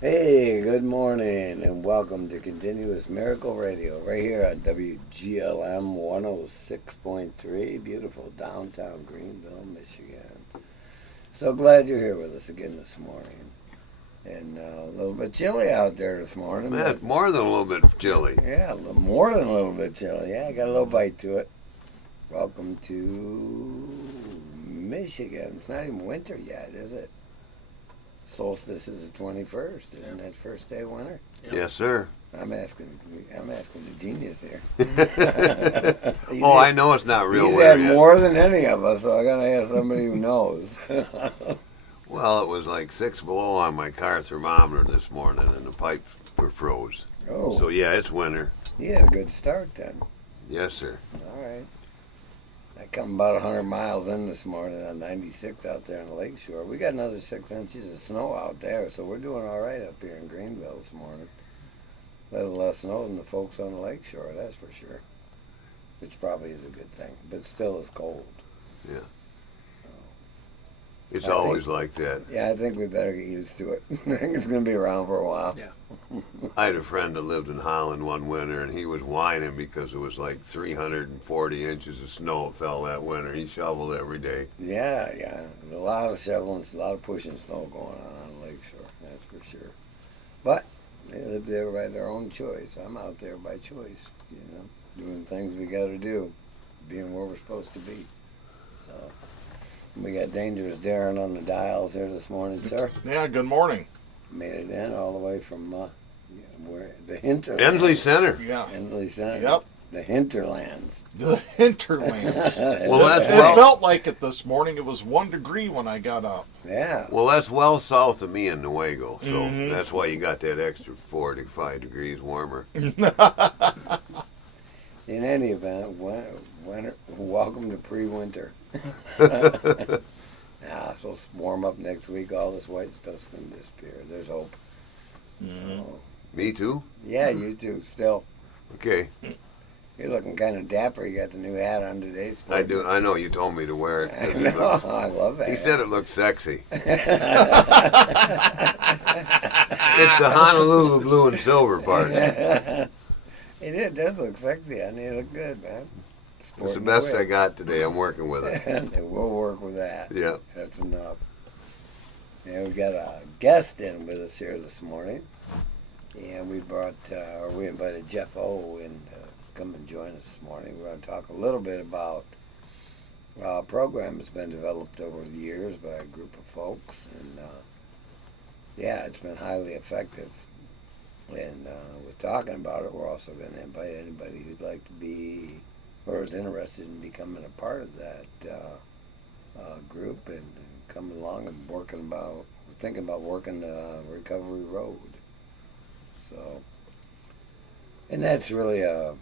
Hey, good morning and welcome to Continuous Miracle Radio right here on WGLM 106.3, beautiful downtown Greenville, Michigan. So glad you're here with us again this morning. And a little bit chilly out there this morning. Man, more than a little bit chilly. Yeah, more than a little bit chilly. Yeah, got a little bite to it. Welcome to Michigan. It's not even winter yet, is it? Solstice is the 21st, isn't that first day of winter? Yep. Yes, sir. I'm asking the genius here. I know it's not real he's winter had yet. more than any of us, so I gotta ask somebody who knows. Well, it was like 6 below on my car thermometer this morning, and the pipes were froze. Oh. So yeah, it's winter. You had a good start then. Yes, sir. All right. I come about 100 miles in this morning on 96 out there on the lakeshore. We got another 6 inches of snow out there, so we're doing all right up here in Greenville this morning. A little less snow than the folks on the lakeshore, that's for sure. Which probably is a good thing, but still is cold. Yeah. So, it's always like that. Yeah, I think we better get used to it. I think it's going to be around for a while. Yeah. I had a friend that lived in Holland one winter, and he was whining because it was like 340 inches of snow fell that winter. He shoveled every day. Yeah. There's a lot of shoveling, a lot of pushing snow going on the lakeshore, that's for sure. But they live there by their own choice. I'm out there by choice, doing things we got to do, being where we're supposed to be. So we got Dangerous Darren on the dials here this morning, sir. Yeah, good morning. Made it in all the way from where the hinterlands. Ensley Center. Yeah. Ensley Center. Yep. The hinterlands. The hinterlands. Well, that's It felt like it this morning. It was 1 degree when I got up. Yeah. Well, that's well south of me in Newaygo, so that's why you got that extra 4 to 5 degrees warmer. In any event, winter, welcome to pre-winter. Nah, it's supposed to warm up next week. All this white stuff's going to disappear. There's hope. Me too? Yeah, you too, still. Okay. You're looking kind of dapper. You got the new hat on today. I do. I know you told me to wear it. I know. I love that. He said it looked sexy. It's the Honolulu blue and silver part. It does look sexy on you. You look good, man. It's the best I got today. I'm working with it. We'll work with that. Yeah. That's enough. Yeah, we got a guest in with us here this morning. And we invited Jeff O in to come and join us this morning. We're going to talk a little bit about a program that's been developed over the years by a group of folks. And it's been highly effective. And with talking about it, we're also going to invite anybody who'd like to be or is interested in becoming a part of that group and coming along and thinking about working the Recovery Road. So, and that's really I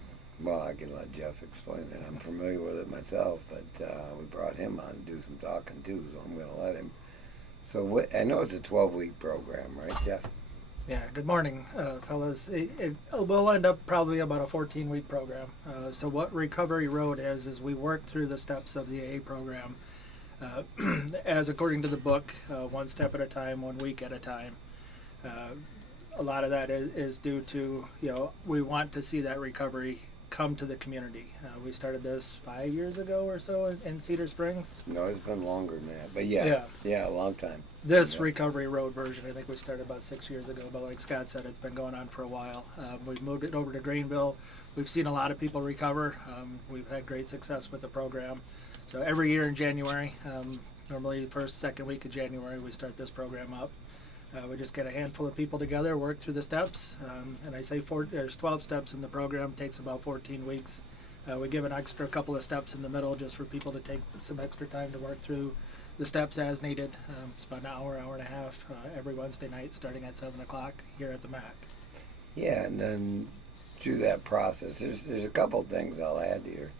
can let Jeff explain that. I'm familiar with it myself, but we brought him on to do some talking too, so I'm going to let him. So I know it's a 12-week program, right, Jeff? Yeah, good morning, fellas. It will end up probably about a 14-week program. So what Recovery Road is we work through the steps of the AA program as according to the book, one step at a time, 1 week at a time. A lot of that is due to, we want to see that recovery come to the community. We started this 5 years ago or so in Cedar Springs. No, it's been longer than that, but yeah, a long time. This Recovery Road version, I think we started about 6 years ago, but like Scott said, it's been going on for a while. We've moved it over to Greenville. We've seen a lot of people recover. We've had great success with the program. So every year in January, normally first, second week of January, we start this program up. We just get a handful of people together, work through the steps, and I say there's 12 steps in the program. Takes about 14 weeks. We give an extra couple of steps in the middle just for people to take some extra time to work through the steps as needed. It's about an hour, hour and a half every Wednesday night starting at 7 o'clock here at the MAC. Yeah, and then through that process, there's a couple things I'll add here.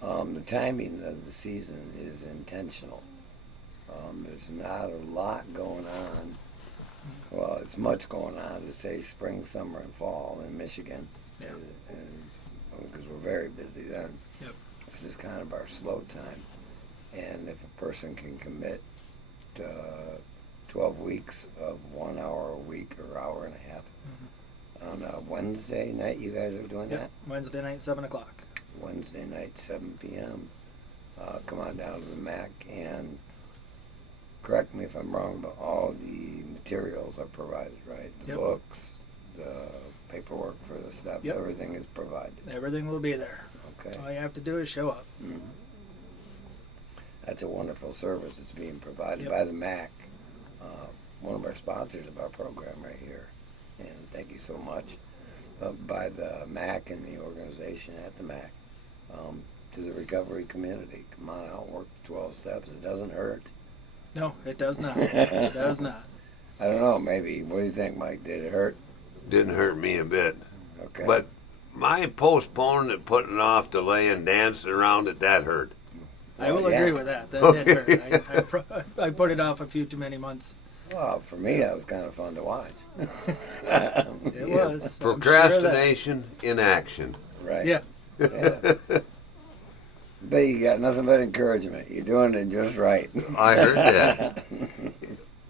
The timing of the season is intentional. There's not a lot going on. Well, it's much going on to say spring, summer, and fall in Michigan. Yeah. Because we're very busy then. Yep. This is kind of our slow time. And if a person can commit 12 weeks of 1 hour a week or hour and a half on a Wednesday night, you guys are doing Yep. that? Wednesday night, 7 o'clock. Wednesday night, 7 p.m. Come on down to the MAC and correct me if I'm wrong, but all the materials are provided, right? The Yep. books, the paperwork for the stuff, Yep. everything is provided. Everything will be there. Okay. All you have to do is show up. Mhm. That's a wonderful service that's being provided Yep. by the MAC, one of our sponsors of our program right here. And thank you so much. By the MAC and the organization at the MAC, to the recovery community. Come on out, work 12 steps. It doesn't hurt. No, it does not. It does not. I don't know, maybe. What do you think, Mike? Did it hurt? Didn't hurt me a bit. Okay. But my postponing it, putting it off, delaying, dancing around it, that hurt. I will Oh, yeah. agree with that. That did hurt. I put it off a few too many months. Well, for me, that was kind of fun to watch. It Yeah. was. I'm Procrastination in action. Right. Sure of that. Yeah. Yeah. But you got nothing but encouragement. You're doing it just right. I heard that.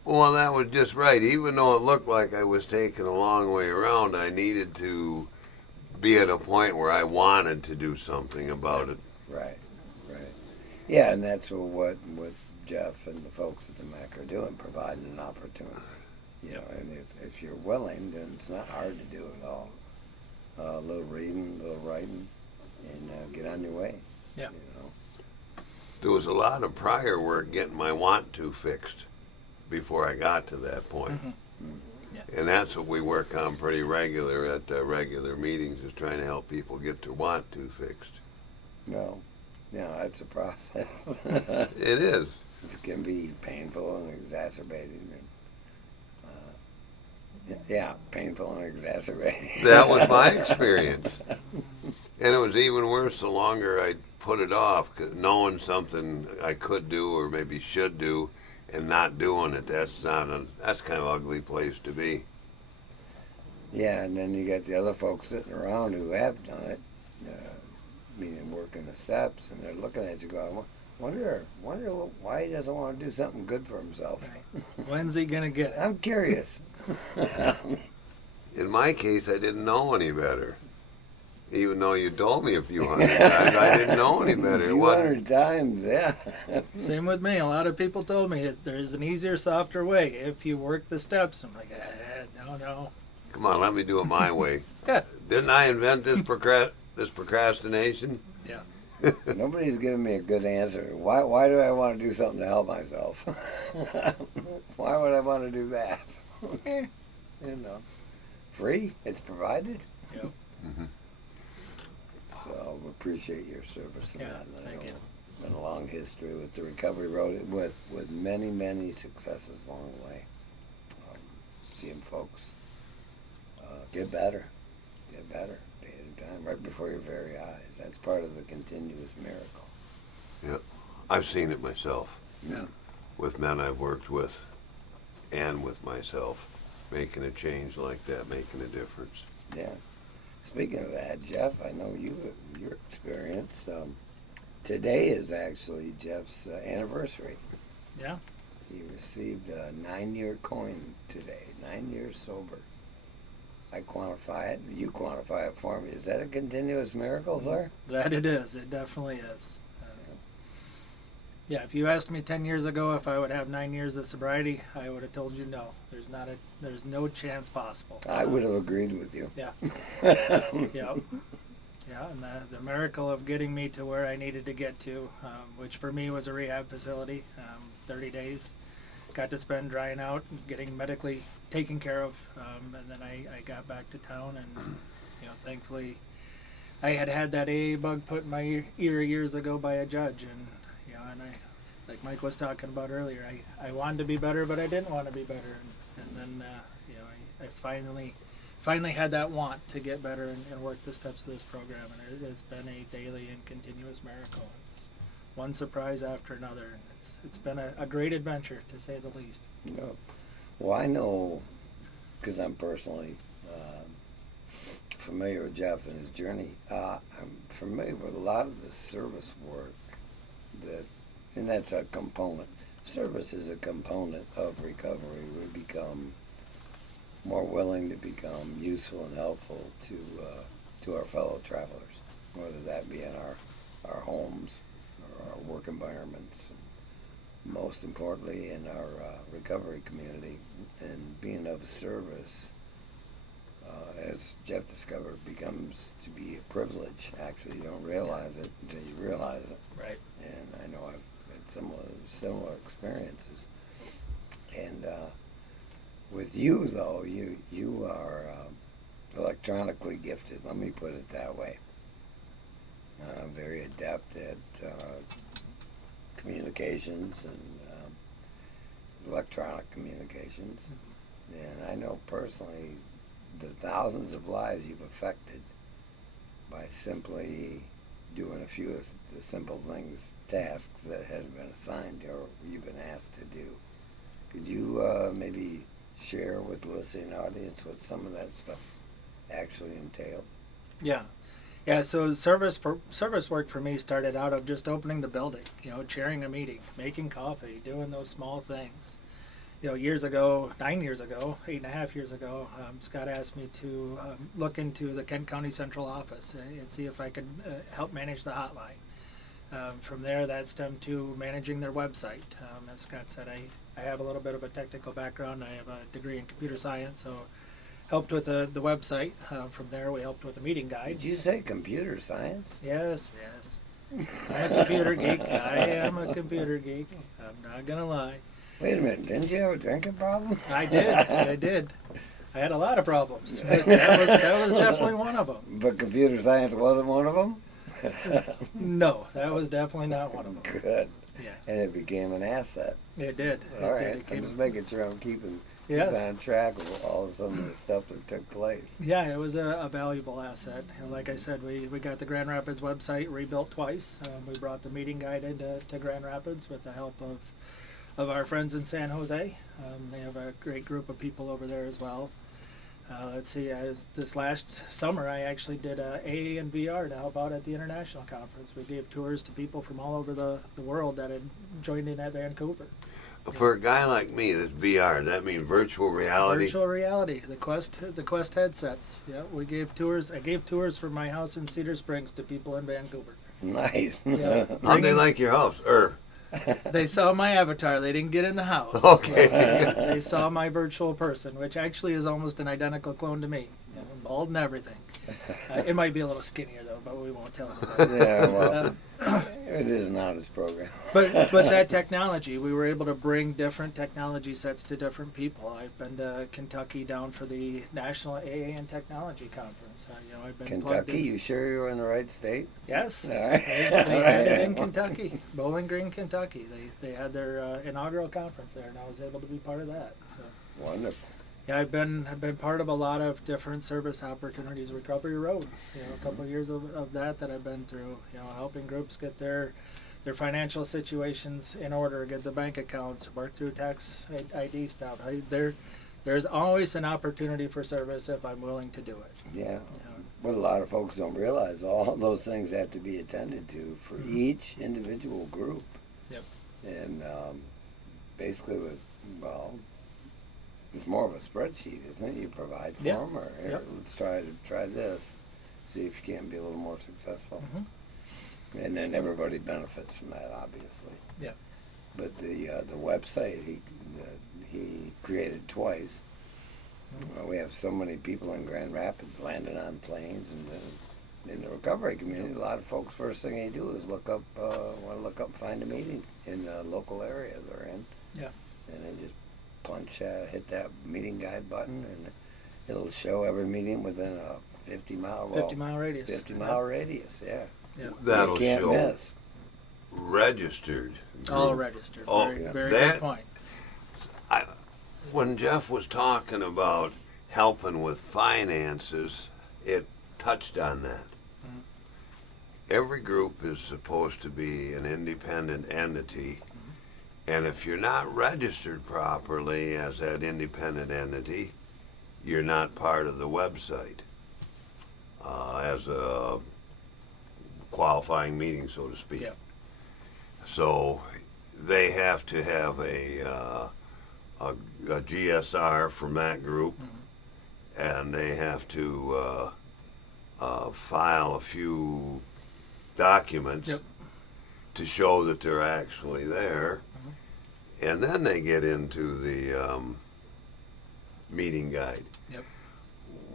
Well, that was just right. Even though it looked like I was taking a long way around, I needed to be at a point where I wanted to do something about it. Right. Yeah, and that's what Jeff and the folks at the MAC are doing, providing an opportunity. You know, and if you're willing, then it's not hard to do it all. A little reading, a little writing, and get on your way. Yeah. You know? There was a lot of prior work getting my want to fixed before I got to that point. Yeah. And that's what we work on pretty regular at regular meetings, is trying to help people get their want to fixed. No. Yeah, it's a process. It is. It can be painful and exacerbating. Yeah, painful and exacerbating. That was my experience. And it was even worse the longer I put it off, 'cause knowing something I could do or maybe should do and not doing it. That's kind of an ugly place to be. Yeah, and then you got the other folks sitting around who have done it, meaning working the steps, and they're looking at you going, wonder why he doesn't want to do something good for himself. Right. When's he gonna get it? I'm curious. In my case, I didn't know any better. Even though you told me a few hundred times, I didn't know any better. A It few wasn't. hundred times, yeah. Same with me. A lot of people told me that there's an easier, softer way if you work the steps. I'm like, no. Come on, let me do it my way. Yeah. Didn't I invent this procrastination? Yeah. Nobody's giving me a good answer. Why do I want to do something to help myself? Why would I want to do that? You know, free. It's provided. Yep. So we appreciate your service in Yeah, that. And I thank know you. It's been a long history with the recovery road, with many successes along the way. Seeing folks get better day at a time, right before your very eyes. That's part of the continuous miracle. I've seen it myself Yeah. with men I've worked with and with myself. Making a change like that, making a difference. Yeah. Speaking of that, Jeff, I know your experience. Today is actually Jeff's anniversary. Yeah. He received a 9-year coin today, 9 years sober. I quantify it. You quantify it for me. Is that a continuous miracle, sir? That it is. It definitely is. Yeah, if you asked me 10 years ago if I would have 9 years of sobriety, I would have told you no. There's no chance possible. I would have agreed with you. Yeah. Yeah. Yeah, and the miracle of getting me to where I needed to get to, which for me was a rehab facility, 30 days. Got to spend drying out, getting medically taken care of, and then I got back to town, and thankfully I had that AA bug put in my ear years ago by a judge, and and I, like Mike was talking about earlier, I wanted to be better, but I didn't want to be better, and then I finally had that want to get better and work the steps of this program, and it has been a daily and continuous miracle. It's one surprise after another, and it's been a great adventure, to say the least. No. Well, I know, because I'm personally familiar with Jeff and his journey. I'm familiar with a lot of the service work and that's a component. Service is a component of recovery. We become more willing to become useful and helpful to our fellow travelers, whether that be in our homes or our work environments, and most importantly in our recovery community. And being of service, as Jeff discovered, becomes to be a privilege. Actually, you don't realize it until you realize it. Right. And I know I've had similar experiences. And with you, though, you are electronically gifted. Let me put it that way. Very adept at communications and electronic communications. And I know personally the thousands of lives you've affected by simply doing a few of the simple things, tasks that hadn't been assigned or you've been asked to do. Could you maybe share with the listening audience what some of that stuff actually entailed? Yeah. So service work for me started out of just opening the building, chairing a meeting, making coffee, doing those small things. 9 years ago, 8.5 years ago, Scott asked me to look into the Kent County Central Office and see if I could help manage the hotline. From there, that stemmed to managing their website. As Scott said, I have a little bit of a technical background. I have a degree in computer science, so helped with the website. From there, we helped with the meeting guide. Did you say computer science? Yes. I'm a computer geek. I am a computer geek. I'm not going to lie. Wait a minute, didn't you have a drinking problem? I did. I had a lot of problems, but that was definitely one of them. But computer science wasn't one of them? No, that was definitely not one of them. Good. Yeah. And it became an asset. It did. All right. It I'm just making sure I'm keeping Yes. on track of all some of the stuff that took place. Yeah, it was a valuable asset. Like I said, we got the Grand Rapids website rebuilt twice. We brought the meeting guide into Grand Rapids with the help of our friends in San Jose. They have a great group of people over there as well. Let's see, this last summer I actually did AA and VR to help out at the international conference. We gave tours to people from all over the world that had joined in at Vancouver. For a guy like me, that's VR. That means virtual reality. Virtual reality, the Quest headsets. Yeah, we gave tours. I gave tours from my house in Cedar Springs to people in Vancouver. Nice. Yeah. How'd they like your house? They saw my avatar. They didn't get in the house. Okay. They saw my virtual person, which actually is almost an identical clone to me. Bald and everything. It might be a little skinnier though, but we won't tell them. Yeah, well, it is an honest program. But that technology, we were able to bring different technology sets to different people. I've been to Kentucky down for the National AA and Technology Conference. I've been plugged Kentucky, in. you sure you're in the right state? Yes, All right. they had it in Kentucky, Bowling Green, Kentucky. They had their inaugural conference there, and I was able to be part of that. So. Wonderful. Yeah, I've been part of a lot of different service opportunities. Recovery Road, a couple of years of that I've been through. Helping groups get their financial situations in order, get the bank accounts, work through tax ID stuff. There's always an opportunity for service if I'm willing to do it. Yeah. What a lot of folks don't realize, all those things have to be attended to for each individual group. Yep. And basically it's more of a spreadsheet, isn't it? You provide for them, or here, Yep. let's try this, see if you can be a little more successful. Mm-hmm. And then everybody benefits from that, obviously. Yeah. But the website he created twice. We have so many people in Grand Rapids landing on planes, and in the recovery community, a lot of folks, first thing they do is want to look up and find a meeting in the local area they're in. Yeah. And they just hit that meeting guide button, and it'll show every meeting within a 50-mile 50-mile radius. 50-mile radius, yeah. Yeah. That'll You can't show miss. registered. All group. registered. Oh, Very, yeah. very That- good point. When Jeff was talking about helping with finances, it touched on that. Every group is supposed to be an independent entity, and if you're not registered properly as that independent entity, you're not part of the website as a qualifying meeting, so to speak. Yeah. So they have to have a GSR from that group, and they have to file a few documents Yep. to show that they're actually there, and then they get into the meeting guide. Yep.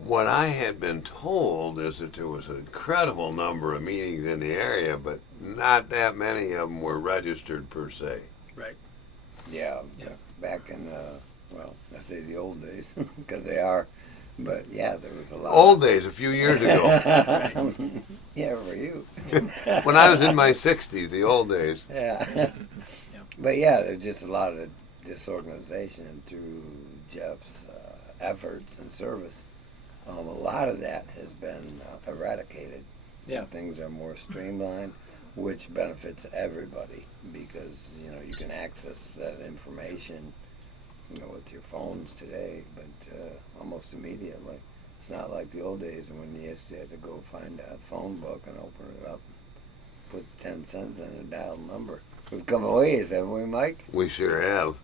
What I had been told is that there was an incredible number of meetings in the area, but not that many of them were registered per se. Right. Yeah, Yeah. back in, well, I say the old days, because they are, but yeah, there was a lot. Old days, a few years ago. Yeah, for you. When I was in my 60s, the old days. Yeah. But yeah, there's just a lot of disorganization through Jeff's efforts and service. A lot of that has been eradicated. Yeah. Things are more streamlined, which benefits everybody because you can access that information with your phones today, but almost immediately. It's not like the old days when you used to have to go find a phone book and open it up, put 10 cents in a dial number. We've come a ways, haven't we, Mike? We sure have.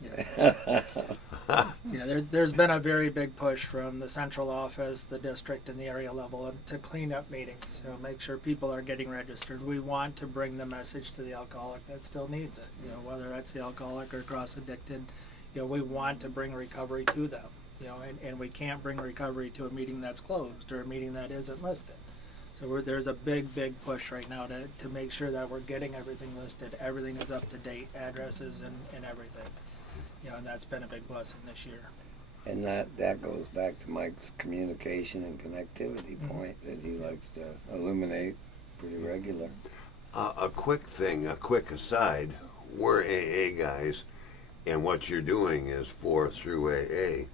Yeah, there's been a very big push from the central office, the district, and the area level to clean up meetings. Make sure people are getting registered. We want to bring the message to the alcoholic that still needs it. Whether that's the alcoholic or cross addicted, we want to bring recovery to them. And we can't bring recovery to a meeting that's closed or a meeting that isn't listed. So there's a big push right now to make sure that we're getting everything listed, everything is up to date, addresses and everything. And that's been a big blessing this year. And that goes back to Mike's communication and connectivity point that he likes to illuminate pretty regular. A quick thing, a quick aside. We're AA guys, and what you're doing is through AA.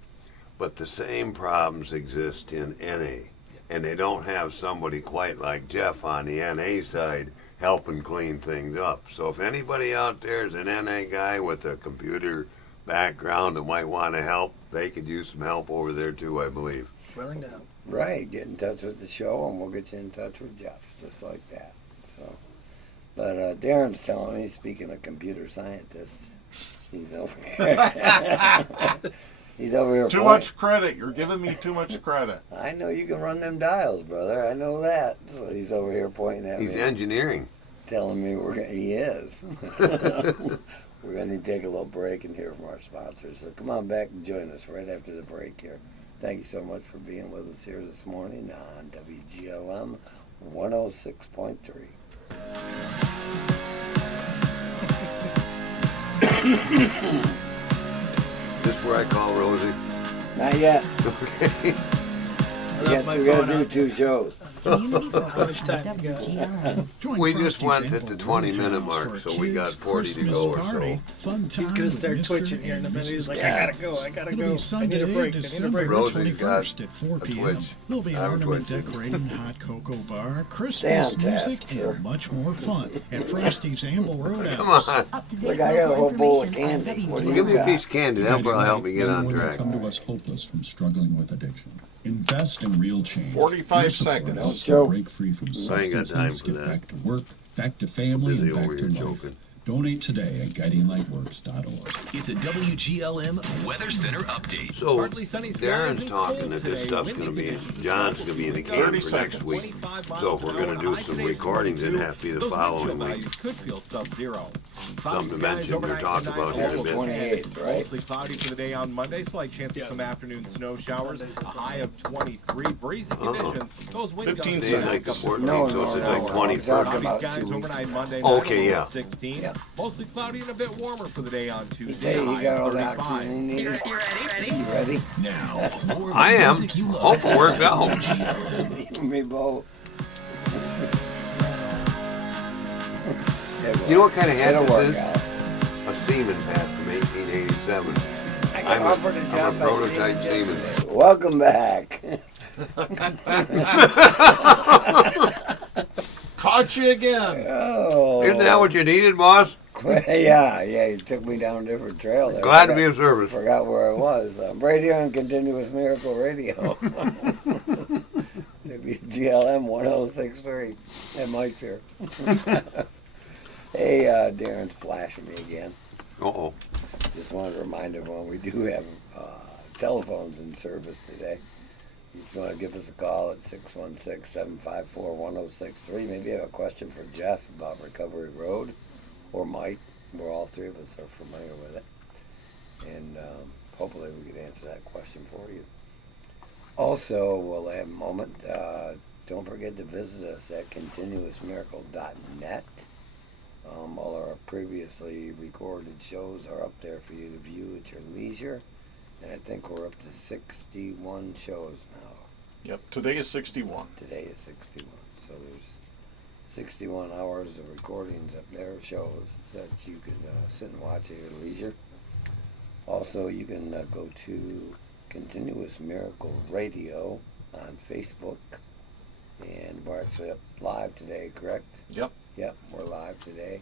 But the same problems exist in NA. And they don't have somebody quite like Jeff on the NA side helping clean things up. So if anybody out there is an NA guy with a computer background that might want to help, they could use some help over there too, I believe. Willing to help. Right, get in touch with the show and we'll get you in touch with Jeff, just like that. So, but Darren's telling me, speaking of computer scientists, he's over here. He's over here. Too much credit. You're giving me too much credit. I know you can run them dials, brother. I know that. So he's over here pointing at He's me, engineering. telling me he is. We're going to take a little break and hear from our sponsors. So come on back and join us right after the break here. Thank you so much for being with us here this morning on WGLM 106.3. This where I call Rosie. Not yet. Okay. We got to do 2 shows. Community How much focused on time you got? WGLM. Join We just Frosty's went at the Ample 20-minute Road mark, for so we got kids' 40 to Christmas go or party. so. Fun time He's gonna with start Mr. twitching here in a and minute. He's Mrs. like, Yeah. I gotta go. It'll I be need a Sunday, break. I need a December break. Rosie got 21st at 4 a p.m. twitch. There'll be I'm ornament twitching. decorating, hot cocoa bar, Christmas Stay on task, music, sir. and much more fun at Frosty's Amble Roadhouse. Come on. Up to Look, date I got a whole bowl of information on candy. What do Well, you give me a got? piece of candy. That'll probably help me get on Anyone track. Come to us hopeless from struggling with addiction. Invest in real change. 45 Your support seconds. helps Joke. to break free from I ain't got substance time use, for get that. back to work, back to family, Busy and back over to here life. joking. Donate today at guidinglightworks.org. It's a WGLM Weather Center update. So Partly sunny skies Darren's and talking cold that today. this stuff's Windy going to be, conditions. John's going to be in the can 30 for next seconds. week. 25 So miles if we're an hour going to do high some today, recordings, it'd 42. have to be the Those wind following chill week. values could feel sub-zero. something to mention or talk about here in a bit. 28th, right? Mostly cloudy for the day on Monday. Slight chance of some afternoon snow showers. A high of 23. Breezy conditions. Those wind 15 gusts See, seconds. like the 14th, No, so it's no, like no. 21st. Talking Cloudy about skies 2 weeks overnight from Monday now. night. Okay, a low yeah. of 16. Yeah. Mostly cloudy and a bit warmer for the day on Tuesday. Hey, a you high got of all the 35. oxygen you need? ready? You ready? Now, more of I the am. music you love. Hope it worked out. GLM. Me both. You know what kind of hat It'll this work is? out. A Seaman hat from 1887. I got I'm a- offered a I'm a job by prototype Siemens Siemens. yesterday. Welcome back. Caught you again. Oh. Isn't that what you needed, boss? Yeah, you took me down a different trail there. Glad to be of service. Forgot where I was. Radio and Continuous Miracle Radio. It'd be GLM 1063. That Mike's here. Hey, Darren's flashing me again. Uh-oh. Just wanted to remind everyone we do have telephones in service today. If you want to give us a call at 616-754-1063, maybe you have a question for Jeff about Recovery Road, or Mike. We're all three of us are familiar with it. And hopefully we can answer that question for you. Also, we'll have a moment. Don't forget to visit us at continuousmiracle.net. All our previously recorded shows are up there for you to view at your leisure. And I think we're up to 61 shows now. Yep, today is 61. Today is 61. So there's 61 hours of recordings up there, shows that you can sit and watch at your leisure. Also, you can go to Continuous Miracle Radio on Facebook. And we're actually up live today, correct? Yep. Yep, we're live today.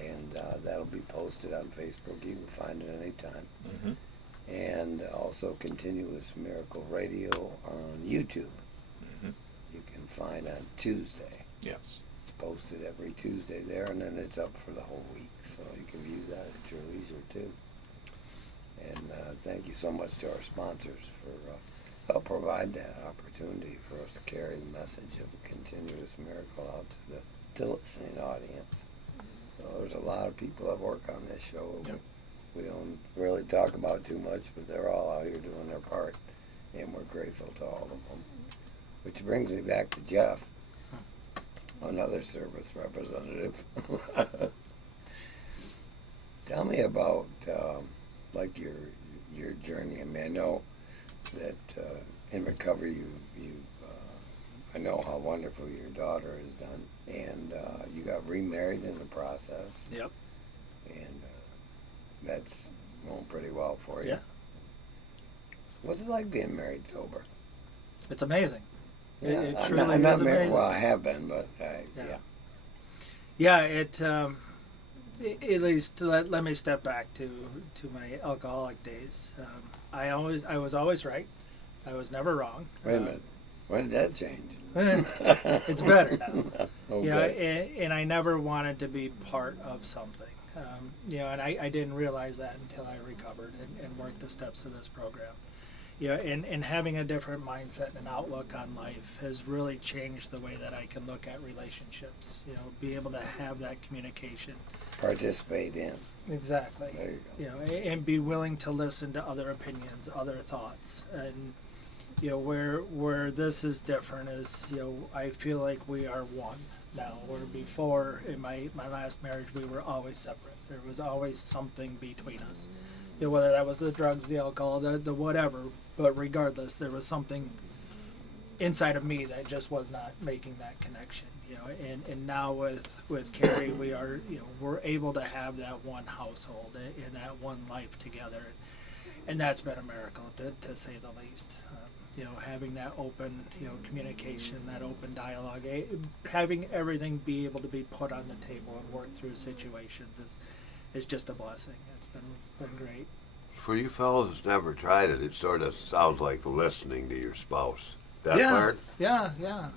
And that'll be posted on Facebook. You can find it anytime. Mm-hmm. And also Continuous Miracle Radio on YouTube. Mm-hmm. You can find on Tuesday. Yes. It's posted every Tuesday there, and then it's up for the whole week. So you can view that at your leisure too. And thank you so much to our sponsors for help provide that opportunity for us to carry the message of a continuous miracle out to the listening audience. So there's a lot of people that work on this show. Yep. We don't really talk about too much, but they're all out here doing their part, and we're grateful to all of them. Which brings me back to Jeff, another service representative. Tell me about like your journey. I mean, I know that in recovery, I know how wonderful your daughter has done, and you got remarried in the process. Yep. And that's going pretty well for you. Yeah. What's it like being married sober? It's amazing. Yeah, It I'm truly not, I'm not is married. amazing. Well, I have been, but Yeah. Yeah, at least let me step back to my alcoholic days. I was always right. I was never wrong. Wait a minute. When did that change? It's better now. Okay. Yeah, and I never wanted to be part of something. And I didn't realize that until I recovered and worked the steps of this program. And having a different mindset and outlook on life has really changed the way that I can look at relationships. Be able to have that communication. Participate in. Exactly. There you go. And be willing to listen to other opinions, other thoughts, and where this is different is I feel like we are one now. Where before in my last marriage we were always separate. There was always something between us. Whether that was the drugs, the alcohol, the whatever. But regardless, there was something inside of me that just was not making that connection. And now with Carrie, we are we're able to have that one household and that one life together, and that's been a miracle to say the least. Having that open communication, that open dialogue, having everything be able to be put on the table and work through situations is just a blessing. It's been great. For you fellows that's never tried it, it sort of sounds like listening to your spouse. That yeah, part? Yeah,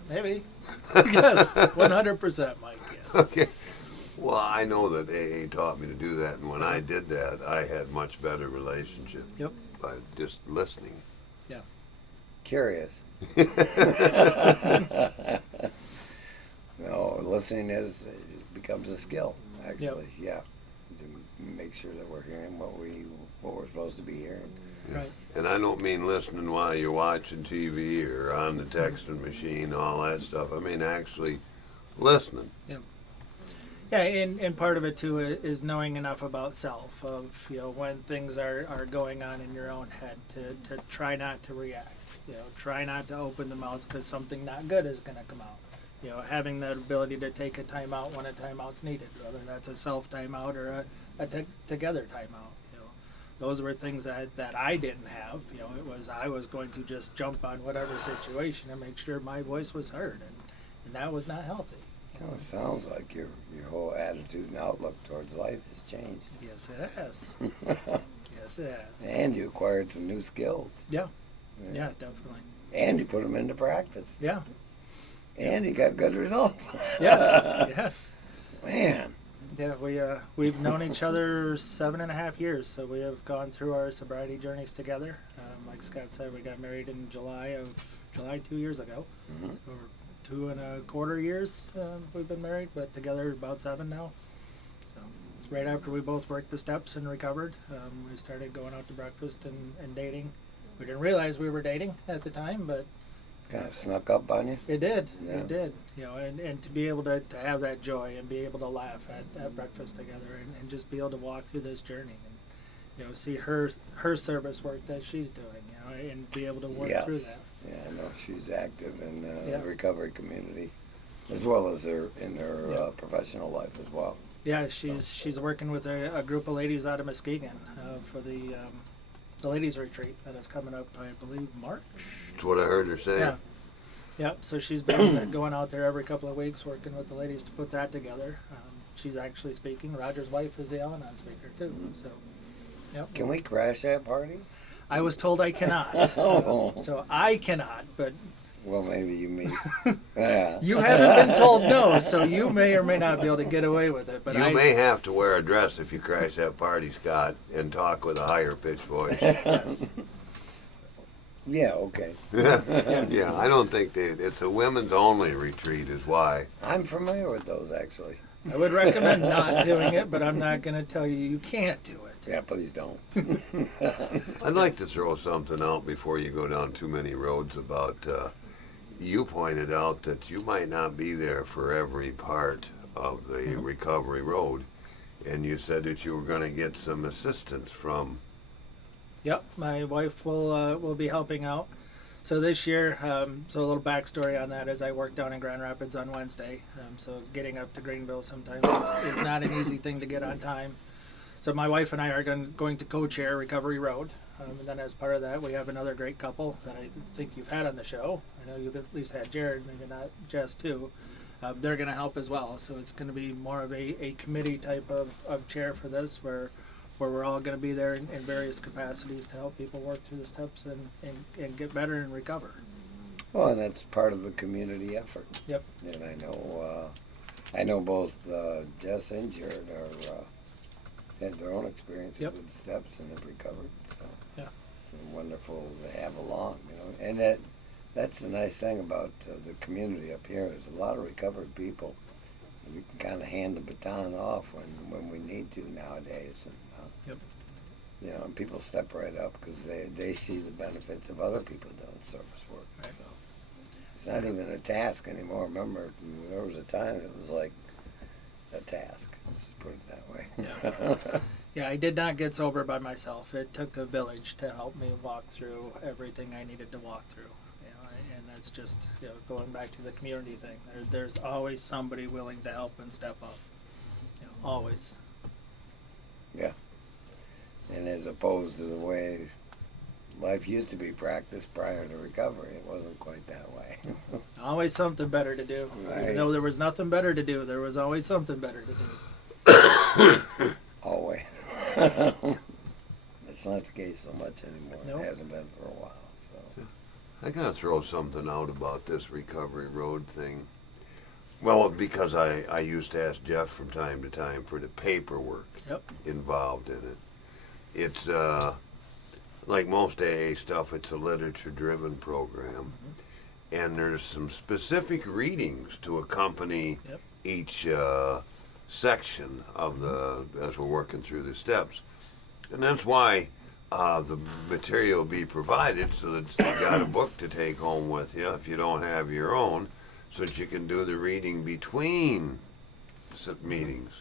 maybe. Yes, 100%, Mike. Yes. Okay. Well, I know that AA taught me to do that, and when I did that, I had much better relationship Yep. by just listening. Yeah. Curious. No, listening becomes a skill. actually. Yeah, to make sure that we're hearing what we're supposed to be hearing. Right. And I don't mean listening while you're watching TV or on the texting machine, all that stuff. I mean actually listening. Yeah, and part of it too is knowing enough about self of, you know, when things are going on in your own head to try not to react. You know, try not to open the mouth because something not good is going to come out. You know, having that ability to take a timeout when a timeout's needed, whether that's a self timeout or a together timeout. You know, those were things that I didn't have. You know, I was going to just jump on whatever situation and make sure my voice was heard, and that was not healthy. Well, it sounds like your whole attitude and outlook towards life has changed. Yes, it has. Yes, it has. And you acquired some new skills. Yeah, definitely. And you put them into practice. Yeah. And you got good results. Yes. Yes. Man. Yeah, we've known each other 7.5 years, so we have gone through our sobriety journeys together. Like Scott said, we got married in July 2 years ago. Mhm. So we're 2.25 years we've been married, but together about 7 now. So right after we both worked the steps and recovered, we started going out to breakfast and dating. We didn't realize we were dating at the time, but Kind of snuck up on you. it did. Yeah. It did. You know, and to be able to have that joy and be able to laugh at breakfast together and just be able to walk through this journey and, you know, see her service work that she's doing, you know, and be able to work through that. Yeah, I know she's active in Yeah. the recovery community, as well as in her Yeah. Professional life as well. Yeah, she's working with a group of ladies out of Muskegon for the ladies retreat that is coming up, I believe, March. That's what I heard her say. Yeah. Yep. So she's been going out there every couple of weeks working with the ladies to put that together. She's actually speaking. Roger's wife is the Al-Anon speaker too. So, yep. Can we crash that party? I was told I cannot. Oh. So I cannot, but Well, maybe you mean. Yeah. you haven't been told no, so you may or may not be able to get away with it. But You I may have to wear a dress if you crash that party, Scott, and talk with a higher pitched voice. Yeah. Okay. Yeah, I don't think it's a women's only retreat is why. I'm familiar with those actually. I would recommend not doing it, but I'm not going to tell you you can't do it. Yeah, please don't. I'd like to throw something out before you go down too many roads about, you pointed out that you might not be there for every part of the recovery road, and you said that you were going to get some assistance from. Yep, my wife will be helping out. So this year, so a little backstory on that is I work down in Grand Rapids on Wednesday. So getting up to Greenville sometimes is not an easy thing to get on time. So my wife and I are going to co-chair Recovery Road. And then as part of that, we have another great couple that I think you've had on the show. I know you've at least had Jared, maybe not Jess too. They're going to help as well. So it's going to be more of a committee type of chair for this where we're all going to be there in various capacities to help people work through the steps and get better and recover. Well, and that's part of the community effort. Yep. And I know both Jess and Jared had their own experiences Yep. with the steps and have recovered. So Yeah. and wonderful to have along, you know. And that's the nice thing about the community up here. There's a lot of recovered people. And you can kind of hand the baton off when we need to nowadays. And, Yep. you know, and people step right up because they see the benefits of other people doing service work. Right. So it's not even a task anymore. Remember, there was a time it was like a task. Let's just put it that way. Yeah. Yeah, I did not get sober by myself. It took a village to help me walk through everything I needed to walk through. You know, and that's just, you know, going back to the community thing. There's always somebody willing to help and step up. You know, always. Yeah. And as opposed to the way life used to be practiced prior to recovery, it wasn't quite that way. Always something better to do. Right. Even though there was nothing better to do, there was always something better to do. Always. That's not the case so much anymore. Nope. It hasn't been for a while. So I gotta throw something out about this recovery road thing. Well, because I used to ask Jeff from time to time for the paperwork Yep. involved in it. It's like most AA stuff, it's a literature-driven program, and there's some specific readings to accompany Yep. each section of as we're working through the steps. And that's why the material be provided so that you got a book to take home with you if you don't have your own, so that you can do the reading between meetings.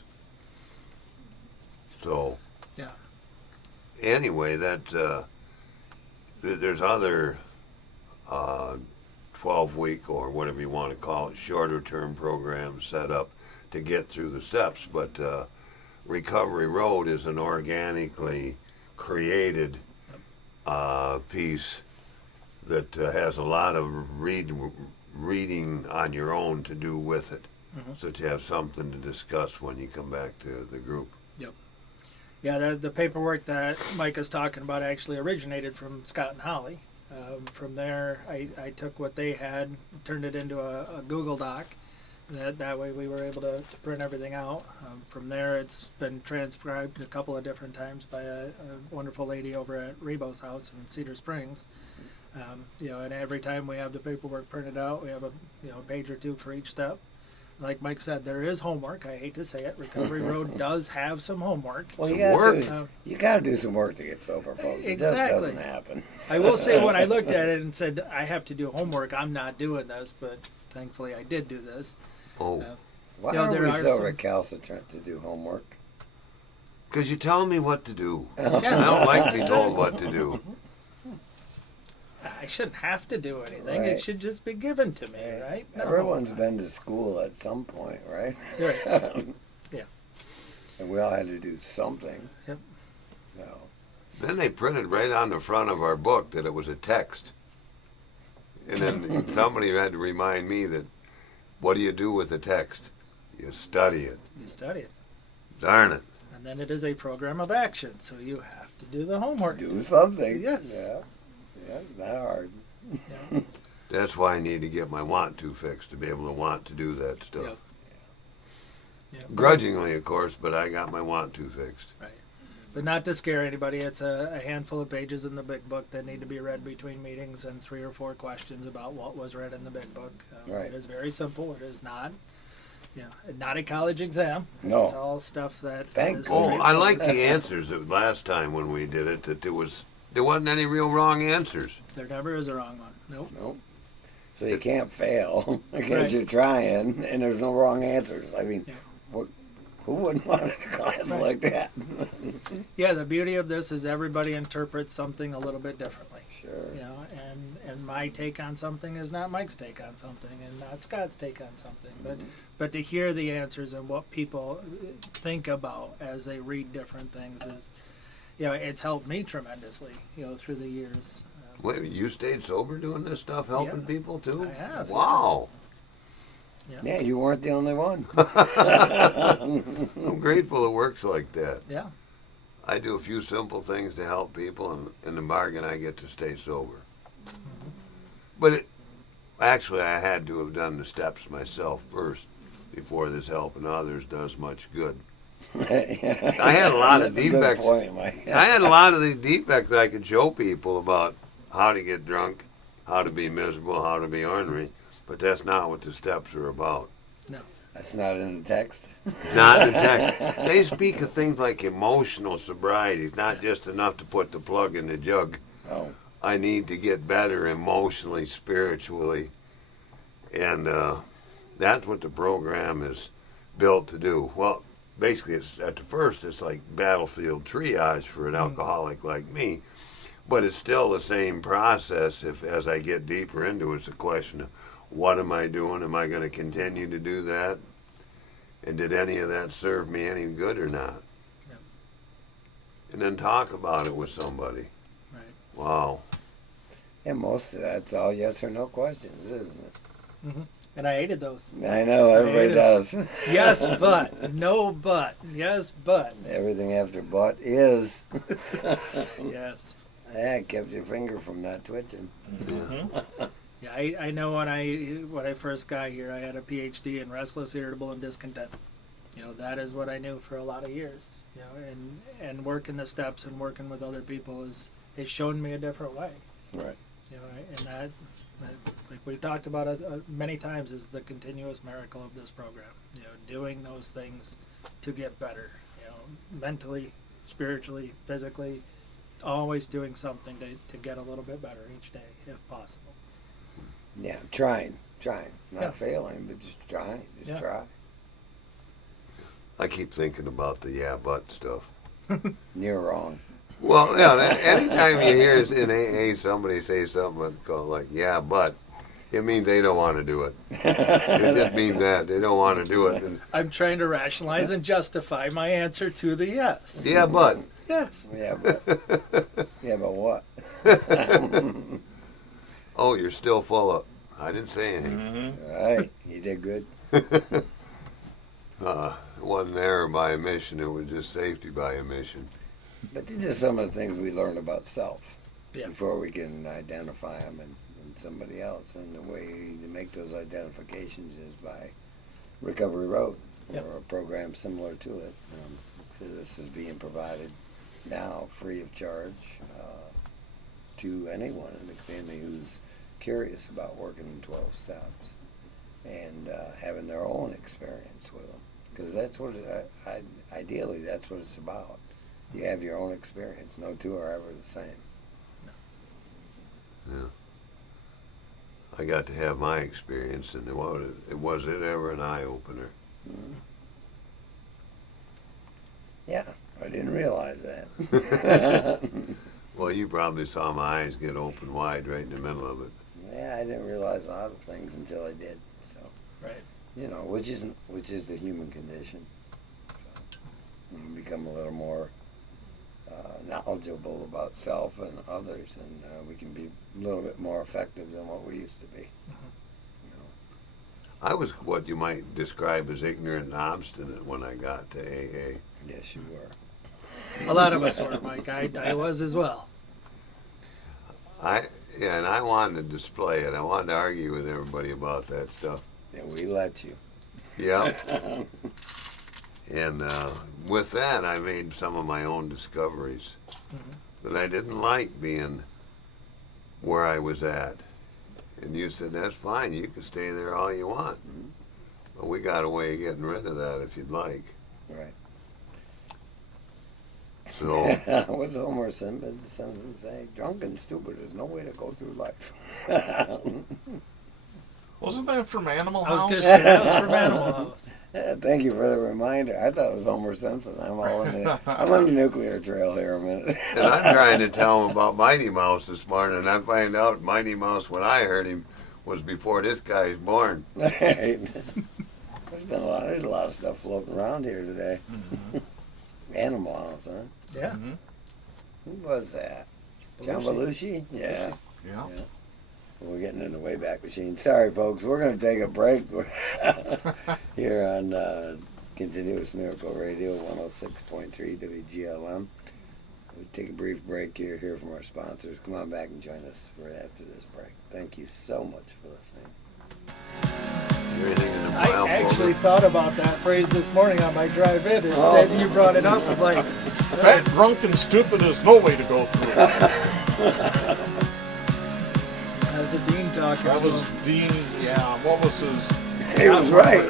So, Yeah. anyway, there's other 12-week or whatever you want to call it, shorter term programs set up to get through the steps, but Recovery Road is an organically created piece that has a lot of reading on your own to do with it, so that you have something to discuss when you come back to the group. Yeah, the paperwork that Mike is talking about actually originated from Scott and Holly. From there, I took what they had, turned it into a Google Doc. That way we were able to print everything out. From there, it's been transcribed a couple of different times by a wonderful lady over at Rebo's house in Cedar Springs. And every time we have the paperwork printed out, we have a page or two for each step. Like Mike said, there is homework. I hate to say it. Recovery Road does have some homework. Well, Some you gotta do some work to get sober, folks. It just Exactly. doesn't happen. I will say when I looked at it and said, I have to do homework, I'm not doing this, but thankfully I did do this. Oh, Why Yeah, are there we are so some- recalcitrant to do homework? because you tell me what to do. I Yeah. don't like to be told what to do. I shouldn't have to do anything. Right. It should just be given to me, right? No. Everyone's been to school at some point, right? Right. And we all had to do something. Yep. No. Then they printed right on the front of our book that it was a text. And then somebody had to remind me that, what do you do with the text? You study it. You study it. Darn it. And then it is a program of action, so you have to do the homework. Do something. Yes. Yeah. Yeah, not hard. Yeah. That's why I need to get my want to fixed, to be able to want to do that stuff. Yep. Yeah. Grudgingly, of course, but I got my want to fixed. Right. But not to scare anybody, it's a handful of pages in the big book that need to be read between meetings and 3 or 4 questions about what was read in the big book. Right. It is very simple. It is not, not a college exam. No. It's all stuff that. Thank is goodness. Oh, straight- I like the answers that last time when we did it, that there wasn't any real wrong answers. There never is a wrong one. Nope. Nope. So you can't fail because Right. you're trying, and there's no wrong answers. I mean, Yeah. who wouldn't want a class like that? Yeah, the beauty of this is everybody interprets something a little bit differently. Sure. And my take on something is not Mike's take on something, and not Scott's take on something. But to hear the answers and what people think about as they read different things is, it's helped me tremendously, through the years. Wait, you stayed sober doing this stuff, helping Yeah. people too? I have, Wow. Yeah, you weren't the only one. I'm grateful it works like that. Yeah. I do a few simple things to help people, and in the bargain, I get to stay sober. But actually, I had to have done the steps myself first before this helping others does much good. I had a lot of That's a good defects. point, Mike. I had a lot of these defects that I could show people about how to get drunk, how to be miserable, how to be ornery, but that's not what the steps are about. That's not in the text. Not in the text. They speak of things like emotional sobriety. It's not just enough to put the plug in the jug. Oh. I need to get better emotionally, spiritually. And that's what the program is built to do. Well, basically, it's at the first, it's like battlefield triage for an alcoholic like me. But it's still the same process. As I get deeper into it, it's a question of, what am I doing? Am I going to continue to do that? And did any of that serve me any good or not? Yep. And then talk about it with somebody. Right. Wow. And most of that's all yes or no questions, isn't it? And I hated those. I know, everybody does. Yes, but. No, but. Yes, but. Everything after but is. Yes. Yeah, it kept your finger from not twitching. Yeah, I know when I first got here, I had a PhD in restless, irritable, and discontent. That is what I knew for a lot of years. And working the steps and working with other people is shown me a different way. Right. And that, like we talked about it many times, is the continuous miracle of this program. You know, doing those things to get better. You know, mentally, spiritually, physically, always doing something to get a little bit better each day, if possible. Yeah, trying, not Yeah. failing, but just trying, Yeah. try. I keep thinking about the yeah, but stuff. You're wrong. Well, yeah, anytime you hear in AA somebody say something like, yeah, but, it means they don't want to do it. It just means that. They don't want to do it. And, I'm trying to rationalize and justify my answer to the yes. yeah, but. Yes. Yeah, but what? Oh, you're still full of. I didn't say anything. All right, you did good. It wasn't error by omission. It was just safety by omission. But these are some of the things we learn about self Yeah. before we can identify them in somebody else. And the way to make those identifications is by Recovery Road Yep. or a program similar to it. So this is being provided now free of charge to anyone in the community who's curious about working in 12 steps and having their own experience with them. Because that's what, ideally, that's what it's about. You have your own experience. No two are ever the same. Yeah. I got to have my experience, and was it ever an eye opener? Yeah, I didn't realize that. Well, you probably saw my eyes get open wide right in the middle of it. Yeah, I didn't realize a lot of things until I did. So, Right. you know, which is the human condition. So, you become a little more knowledgeable about self and others, and we can be a little bit more effective than what we used to be. You know. I was what you might describe as ignorant and obstinate when I got to AA. Yes, you were. A lot of us were, Mike. I was as well. And I wanted to display it. I wanted to argue with everybody about that stuff. And we let you. Yeah. And with that, I made some of my own discoveries that I didn't like being where I was at. And you said, that's fine. You can stay there all you want. But we got a way of getting rid of that if you'd like. Right. So, What's Homer Simpson say? Drunk and stupid is no way to go through life. Wasn't that from Animal I was House? going to say that was from Animal House. Thank you for the reminder. I thought it was Homer Simpson. I'm on the nuclear trail here a minute. and I'm trying to tell him about Mighty Mouse this morning, and I find out Mighty Mouse, when I heard him, was before this guy was born. There's a lot of stuff floating around here today. Animal House, huh? Yeah. Who was that? John Belushi? Yeah. Yeah. We're getting in the Wayback Machine. Sorry, folks. We're going to take a break here on Continuous Miracle Radio 106.3 WGLM. We'll take a brief break here, hear from our sponsors. Come on back and join us right after this break. Thank you so much for listening. Anything in the file I actually folder? thought about that phrase this morning on my drive in, and then you brought it up. I'm like, Fat, drunk, and stupid is no way to go through it. as the dean talking That to was him. Dean, yeah, what was his... He was right.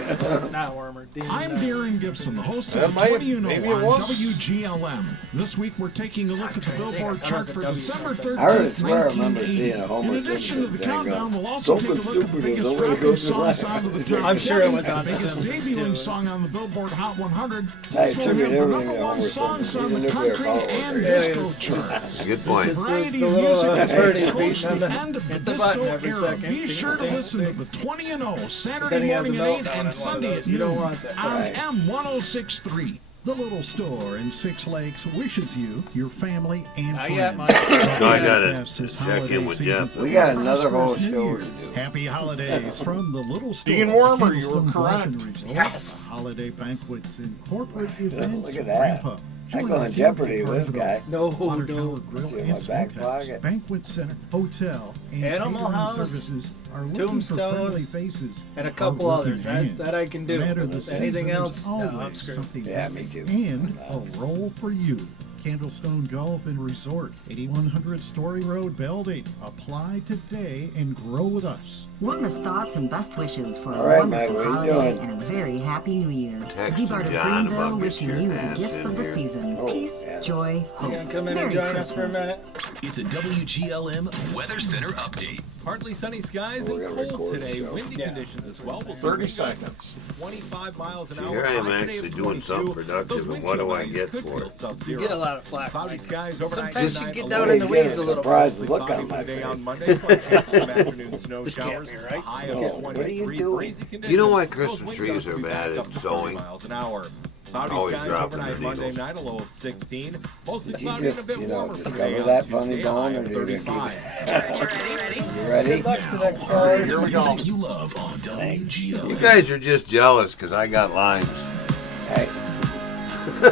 Not Wormer. Dean. I'm Darren Gibson, the host That of the might- 20 and maybe 0 it on was. WGLM. This week we're taking a look at the Billboard chart for December 13th, I heard swear I remember 1980. seeing a Homer In addition to Simpson the thing countdown, going, we'll also "Don't take a look look at the stupid, biggest there's no way to dropping go through songs life." onto the top I'm sure it 20, was on the The biggest Simpsons, debuting too. song on the Billboard Hot 100. I This will attribute have the everything to number one Homer songs Simpson. on He's the a nuclear country power and ranger. disco It's charts. Good This point. variety the of little, music is birdie getting close to beating the on the- end of the hit the disco button every era. second. Be sure to Ding, listen to ding. the 20 and 0 Then Saturday he has a morning at 8 meltdown on one and of Sunday those. at You don't noon want that. on Right. M1063. The Little Store in Six Lakes wishes you, your family, and Not friends. yet, Mike. No, I got Yes, to this check holiday in with season. Jeff. We got another whole Prosperous New show Year. to do. Happy holidays from the Little Store. Dean Wormer, you Candlestone were correct. Golf and Resort, Yes. Holiday banquets and corporate events. Look at that. Grandpa. I Join go the on Jeopardy with this Capital guy. No, Water no. Tower Grill It's in and my back Smokehouse, pocket. Banquet Center, Hotel, and Animal catering House, services are looking for Tombstone, friendly faces and a couple hardworking others hands. that I can do. No matter the Anything season, else, there's no, I'm always screwed. something Yeah, me too. and a role for you. Candlestone Golf and Resort, 8100 Story Road, Belding. Apply today and grow with us. Warmest thoughts and best wishes for All a right, wonderful Mike, what are you holiday doing? and a very happy new year. Text Z-Bart of John Greenville about wishing getting you your the ass gifts in of the here. season. Oh, Peace, yeah. joy, You hope. gonna come in Merry and join us for a Christmas. minute? It's a WGLM Weather Center update. Partly sunny skies We're and gonna cold record today. the show. Windy Yeah. conditions as well. We'll see 30 wind gusts seconds. 25 miles an See, hour. here I am High today actually of doing 22. something productive, Those but wind what do chill I rates get could for feel it? sub-zero. You get a lot of flack. Cloudy Mike. skies overnight. Sometimes you tonight, get a down low in of the You get a weeds a little surprised Mostly look cloudy on my today face. on Monday. Slight chance of some afternoon snow This can't showers. be right. A high of No. 23. What are you doing? Breezy conditions. You know why Those Christmas wind trees gusts are will be bad back at up to 30 sowing? miles an hour. Cloudy Always skies dropping overnight the Monday needles. night, a low of 16. Mostly Did you cloudy and a just, bit you know, warmer for discover today that on funny Tuesday, a bone, high or of do you think 35. You ready? Good luck to that guy. Here we go. Music you love on WGLM. You guys are just jealous because I got lines. Hey, I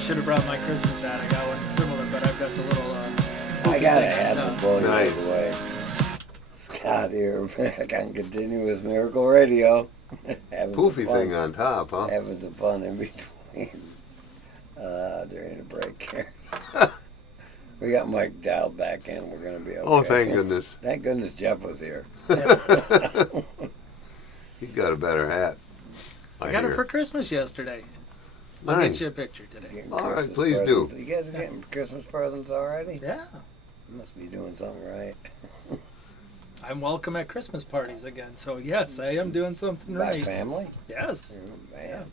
should have brought my Christmas hat. I got one similar, but I've got the little. I got a thing. hat to blow you Nice. away. Scott here, back on Continuous Miracle Radio. Having some Poofy fun. thing on top, huh? Having some fun in between during the break here. We got Mike dialed back in. We're going to be okay. Oh, thank goodness. Thank goodness Jeff was here. He's got a better hat. I got it hear. for Christmas yesterday. I'll Nice. get you a picture today. Getting All right, Christmas please do. presents. You guys are getting Christmas presents already? Yeah. You must be doing something right. I'm welcome at Christmas parties again. So, yes, I am doing something By right. family? Yes. Oh, man.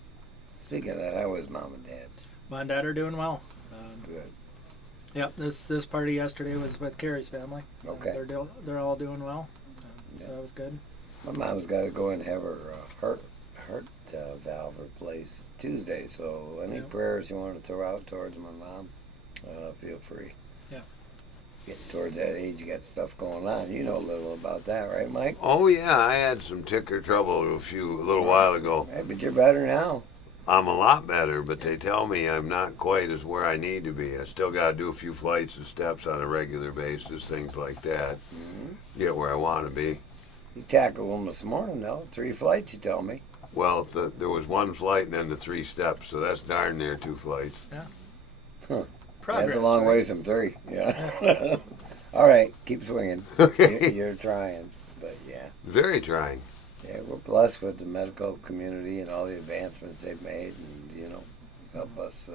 Speaking of that, how was mom and dad? Mom and dad are doing well. Good. Yep, this party yesterday was with Carrie's family. Okay. They're all doing well. So Yeah. that was good. My mom's got to go and have her heart valve replaced Tuesday. So any Yeah. prayers you want to throw out towards my mom, feel free. Yeah. Getting towards that age, you got stuff going on. You know a little about that, right, Mike? Oh yeah, I had some ticker trouble a little while ago. Hey, but you're better now. I'm a lot better, but they tell me I'm not quite as where I need to be. I still got to do a few flights and steps on a regular basis, things like that. Get where I want to be. You tackled them this morning, though. 3 flights, you told me. Well, there was 1 flight and then the 3 steps, so that's darn near 2 flights. Progress. That's a long right? ways from 3. Yeah. All right, keep swinging. Okay. You're trying, but yeah. Very trying. Yeah, we're blessed with the medical community and all the advancements they've made, and help us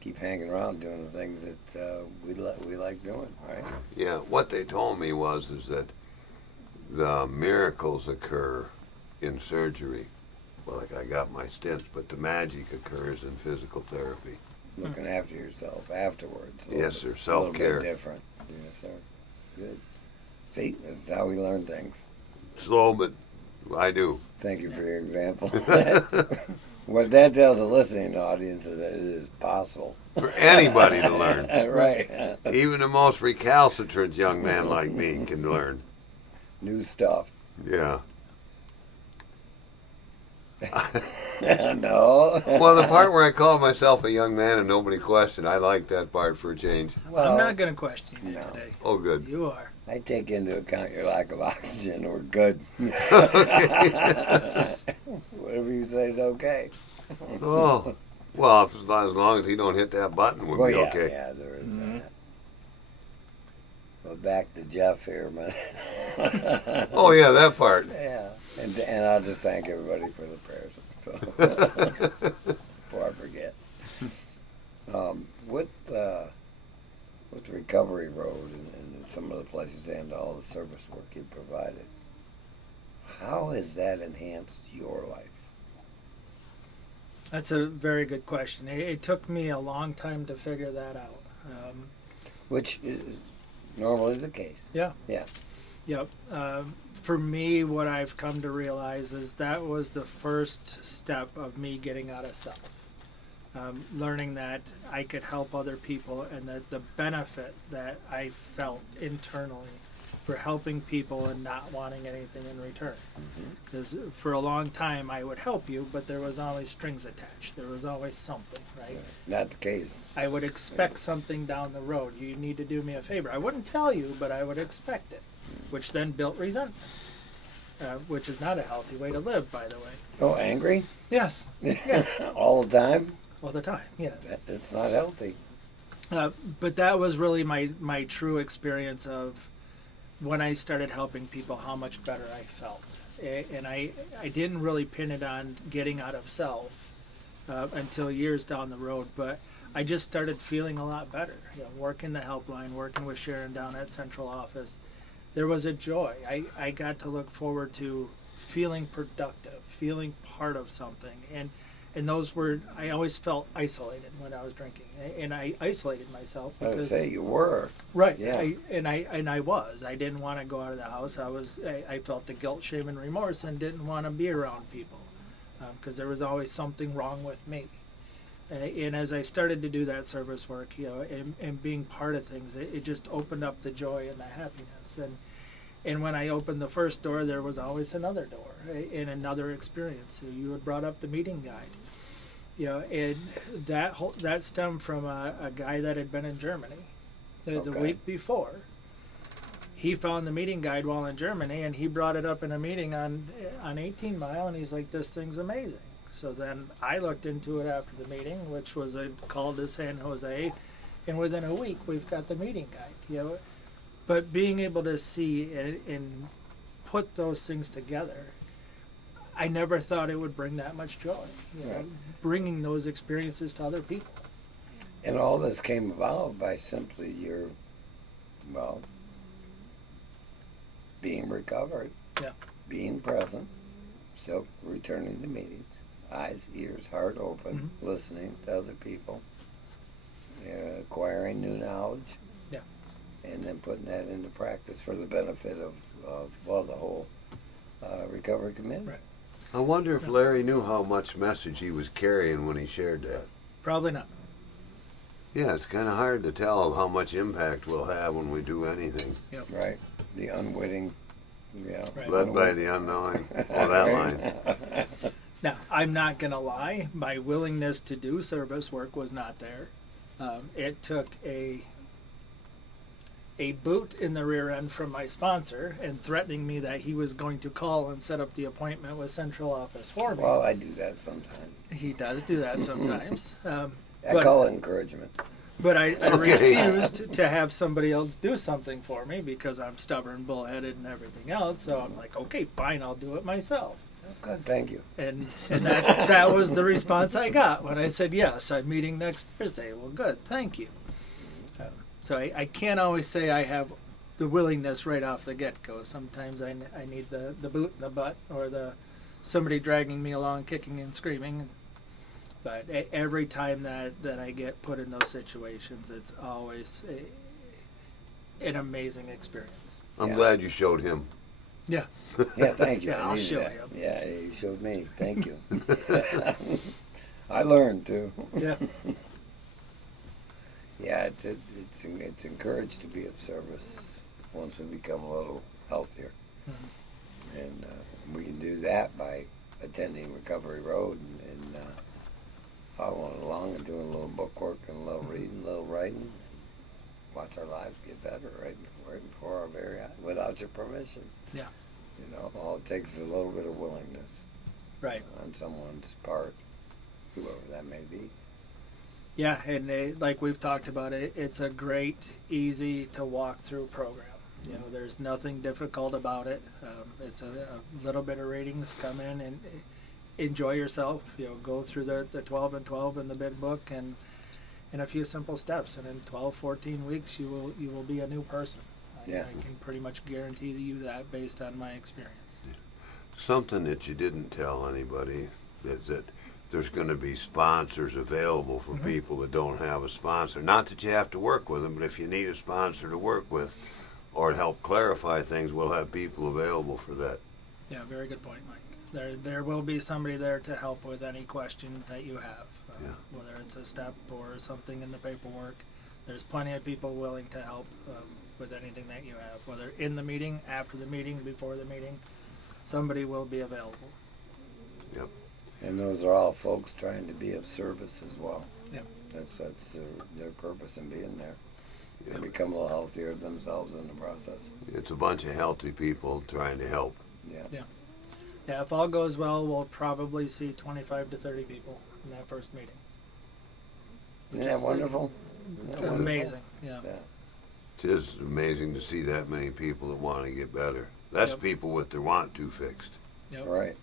keep hanging around doing the things that we like doing, right? Yeah, what they told me is that the miracles occur in surgery. Well, like I got my stents, but the magic occurs in physical therapy. Looking after yourself afterwards. A Yes, little sir. bit- a little bit Self-care. different. Yes, sir. Good. See, that's how we learn things. Slow, but I do. Thank you for your example. What that tells the listening audience is that it is possible. For anybody to learn. Right. Even the most recalcitrant young man like me can learn. New stuff. Yeah. No. Well, the part where I called myself a young man and nobody questioned, I like that part for a change. Well, I'm not going to question you no. today. Oh, good. You are. I take into account your lack of oxygen. We're good. Whatever you say is okay. Oh, well, as long as he don't hit that button, we'll Well, be yeah, okay. yeah, there is that. But back to Jeff here, man. Oh, yeah, that part. Yeah, and I'll just thank everybody for the prayers. So before I forget, with the Recovery Road and some of the places and all the service work you provided, how has that enhanced your life? That's a very good question. It took me a long time to figure that out. Which is normally the case. Yeah. Yeah. Yep. For me, what I've come to realize is that was the first step of me getting out of self. Learning that I could help other people and that the benefit that I felt internally for helping people and not wanting anything in return. Because for a long time I would help you, but there was always strings attached. There was always something, right? Not the case. I would expect something down the road. You need to do me a favor. I wouldn't tell you, but I would expect it, which then built resentments, which is not a healthy way to live, by the way. Oh, angry? Yes. Yes. All the time? all the time. Yes. It's not healthy. But that was really my true experience of when I started helping people, how much better I felt. And I didn't really pin it on getting out of self until years down the road, but I just started feeling a lot better. You know, working the helpline, working with Sharon down at central office, there was a joy. I got to look forward to feeling productive, feeling part of something, and those were, I always felt isolated when I was drinking, and I isolated myself I would because say you were. right. Yeah. I was. I didn't want to go out of the house. I felt the guilt, shame, and remorse, and didn't want to be around people because there was always something wrong with me. And as I started to do that service work, you know, and being part of things, it just opened up the joy and the happiness. And when I opened the first door, there was always another door and another experience. So you had brought up the meeting guide, you know, and that stemmed from a guy that had been in Germany the week before. He found the meeting guide while in Germany, and he brought it up in a meeting on 18 Mile, and he's like, "This thing's amazing." So then I looked into it after the meeting, which was a call to San Jose, and within a week we've got the meeting guide. You know, but being able to see and put those things together, I never thought it would bring that much joy. You know, bringing those experiences to other people. And all this came about by simply your, well, being recovered, Yeah. being present, still returning to meetings, eyes, ears, heart open, listening to other people, acquiring new knowledge, Yeah. and then putting that into practice for the benefit of well, the whole recovery community. Right. I wonder if Larry knew how much message he was carrying when he shared that. Probably not. Yeah, it's kind of hard to tell how much impact we'll have when we do anything. Right. The unwitting, Right. Led by the unknowing. Oh, that line. Now, I'm not going to lie. My willingness to do service work was not there. It took a boot in the rear end from my sponsor and threatening me that he was going to call and set up the appointment with central office for me. Well, I do that sometimes. He does do that sometimes. I call it encouragement. But I refused to have somebody else do something for me because I'm stubborn, bullheaded, and everything else. So I'm like, okay, fine, I'll do it myself. Good, thank you. And that was the response I got when I said, yes, I'm meeting next Thursday. Well, good, thank you. So I can't always say I have the willingness right off the get-go. Sometimes I need the boot in the butt or somebody dragging me along, kicking and screaming. But every time that I get put in those situations, it's always an amazing experience. I'm glad you showed him. Yeah. Yeah, thank you. Yeah, I I'll needed show that. him. Yeah, you showed me. Thank you. I learned too. Yeah. Yeah, it's encouraged to be of service once we become a little healthier, and we can do that by attending Recovery Road and following along and doing a little book work and a little reading, a little writing. Watch our lives get better right before our very eyes, without your permission. Yeah. You know, all it takes is a little bit of willingness, Right. on someone's part, whoever that may be. Yeah, and like we've talked about, it's a great, easy to walk through program. You know, there's nothing difficult about it. It's a little bit of readings, come in and enjoy yourself. You know, go through the 12 and 12 in the big book and a few simple steps, and in 12, 14 weeks you will be a new person. I can pretty much guarantee you that based on my experience. Something that you didn't tell anybody is that there's going to be sponsors available for people that don't have a sponsor. Not that you have to work with them, but if you need a sponsor to work with or help clarify things, we'll have people available for that. Yeah, very good point, Mike. There will be somebody there to help with any question that you have, whether it's a step or something in the paperwork. There's plenty of people willing to help with anything that you have, whether in the meeting, after the meeting, before the meeting. Somebody will be available. Yep. And those are all folks trying to be of service as well. Yeah. That's their purpose in being there. They become a little healthier themselves in the process. It's a bunch of healthy people trying to help. Yeah. Yeah, if all goes well, we'll probably see 25 to 30 people in that first meeting. Isn't that wonderful? Isn't that wonderful? Amazing. Yeah. Yeah. It's just amazing to see that many people that want to get better. That's Yep. people with their want to fixed. Yep. Right.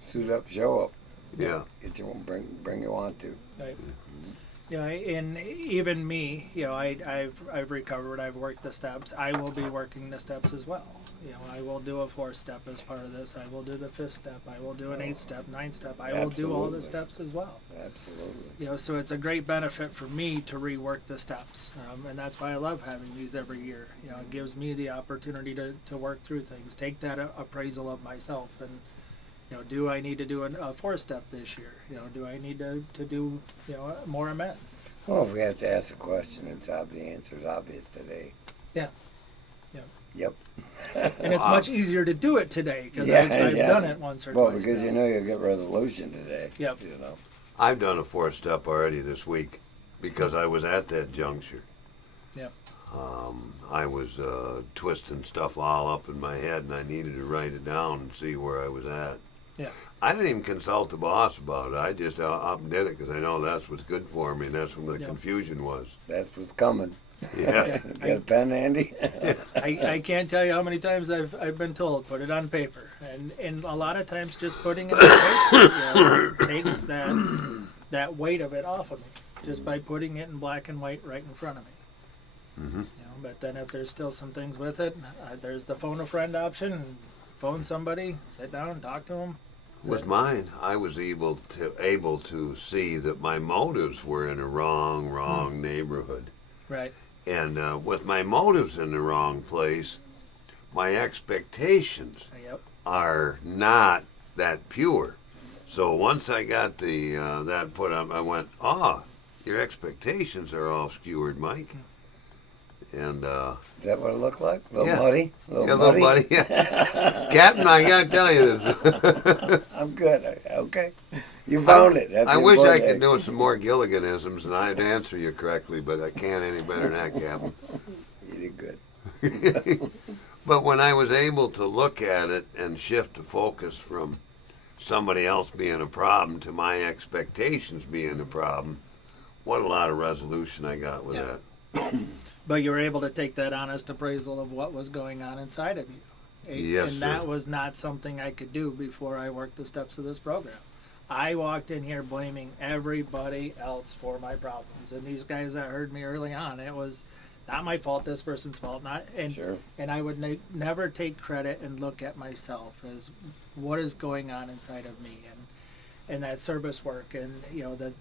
Suit up, show up. Yeah. Get your bring your want to. Right. Yeah, and even me, I've recovered. I've worked the steps. I will be working the steps as well. I will do a 4-step as part of this. I will do the 5th step. I will do an 8-step, 9-step. I will do all the Absolutely. steps as well. Absolutely. So it's a great benefit for me to rework the steps, and that's why I love having these every year. It gives me the opportunity to work through things, take that appraisal of myself, and do I need to do a 4-step this year? Do I need to do more amends? Well, if we have to ask a question, the answer's obvious today. Yeah. Yep. And it's much easier to do it today because Yeah, I've yeah. done it once or Well, twice. because now. you'll get resolution today. Yep. I've done a 4-step already this week because I was at that juncture. Yep. I was twisting stuff all up in my head, and I needed to write it down and see where I was at. Yeah. I didn't even consult the boss about it. I just up and did it because I know that's what's good for me, and that's where the Yep. confusion was. That's what's coming. Yeah. Got a pen, Andy? I can't tell you how many times I've been told put it on paper, and a lot of times just putting it on paper takes that weight of it off of me just by putting it in black and white right in front of me. Mm-hmm. But then if there's still some things with it, there's the phone a friend option. Phone somebody, sit down and talk to them. With mine, I was able to see that my motives were in a wrong neighborhood. Right. And with my motives in the wrong place, my expectations Yep. are not that pure. So once I got the that put up, I went, your expectations are all skewered, Mike. And Is that what it looked like? A little yeah. muddy? Yeah, little buddy. Captain, I gotta tell you this. I'm good. Okay. You found it. That's I the wish I important could thing. do some more Gilliganisms and I'd answer you correctly, but I can't any better than that, Captain. You did good. But when I was able to look at it and shift the focus from somebody else being a problem to my expectations being a problem, what a lot of resolution I got with Yeah. that. But you were able to take that honest appraisal of what was going on inside of you. Yes, and that sir. was not something I could do before I worked the steps of this program. I walked in here blaming everybody else for my problems. And these guys that heard me early on, it was not my fault, this person's fault. Sure. And I would never take credit and look at myself as what is going on inside of me. And that service work and,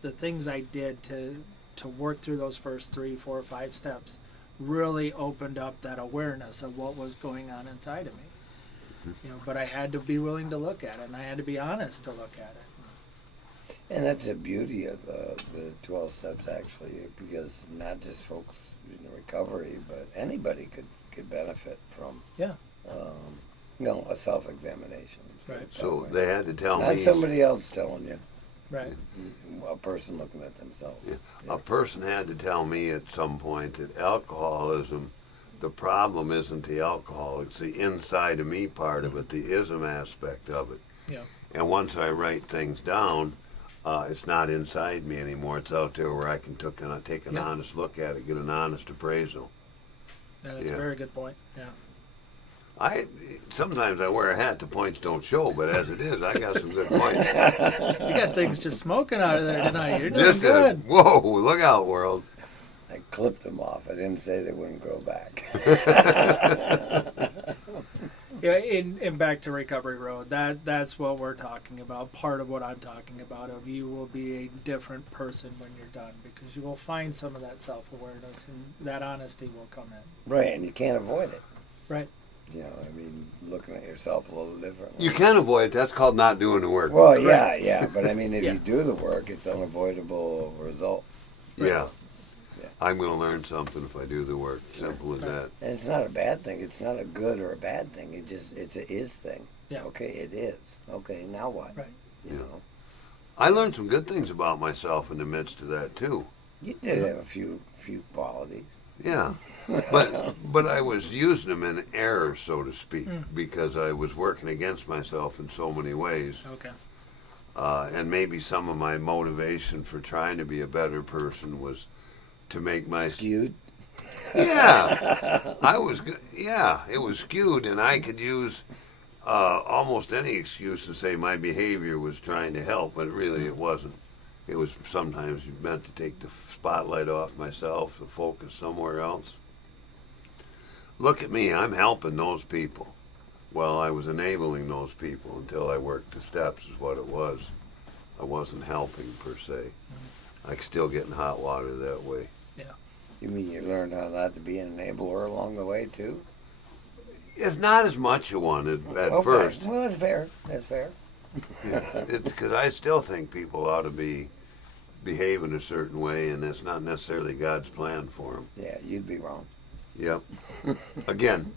the things I did to work through those first 3, 4, 5 steps really opened up that awareness of what was going on inside of me. But I had to be willing to look at it, and I had to be honest to look at it. And that's the beauty of the 12 steps, actually, because not just folks in recovery, but anybody could benefit from, Yeah. a self-examination. Right. So they had to tell Not me. somebody else telling you, Right. a person looking at themselves. Yeah. A person had to tell me at some point that alcoholism, the problem isn't the alcohol, it's the inside of me part of it, the ism aspect of it. Yeah. And once I write things down, it's not inside me anymore. It's out there where I can take an Yeah. honest look at it, get an honest appraisal. That's Yeah. a very good point. Yeah. Sometimes I wear a hat the points don't show, but as it is, I got some good points. You got things just smoking out of there tonight. You're doing Just good. whoa, look out, world. I clipped them off. I didn't say they wouldn't grow back. Yeah, in Back to Recovery Road, that's what we're talking about. Part of what I'm talking about of you will be a different person when you're done because you will find some of that self-awareness and that honesty will come in. Right, and you can't avoid it. Right. Looking at yourself a little differently. You can avoid it. That's called not doing the work. Well, yeah, but I mean, if Yeah. you do the work, it's unavoidable result. Yeah. Yeah. I'm going to learn something if I do the work. Simple as that. And it's not a bad thing. It's not a good or a bad thing. It's a is thing. Yeah. Okay, it is. Okay, now what? Right. You know, I learned some good things about myself in the midst of that too. you did have a few qualities. Yeah. But I was using them in error, so to speak, because I was working against myself in so many ways. Okay. And maybe some of my motivation for trying to be a better person was to make my Skewed. Yeah, it was skewed, and I could use almost any excuse to say my behavior was trying to help, but really it wasn't. It was sometimes meant to take the spotlight off myself, to focus somewhere else. Look at me, I'm helping those people. Well, I was enabling those people until I worked the steps, is what it was. I wasn't helping per se. I could still get in hot water that way. You mean you learned how not to be an enabler along the way too? It's not as much you wanted at Okay. first. Well, that's fair. That's fair. It's because I still think people ought to behave in a certain way, and that's not necessarily God's plan for them. Yeah, you'd be wrong. Yep. Again.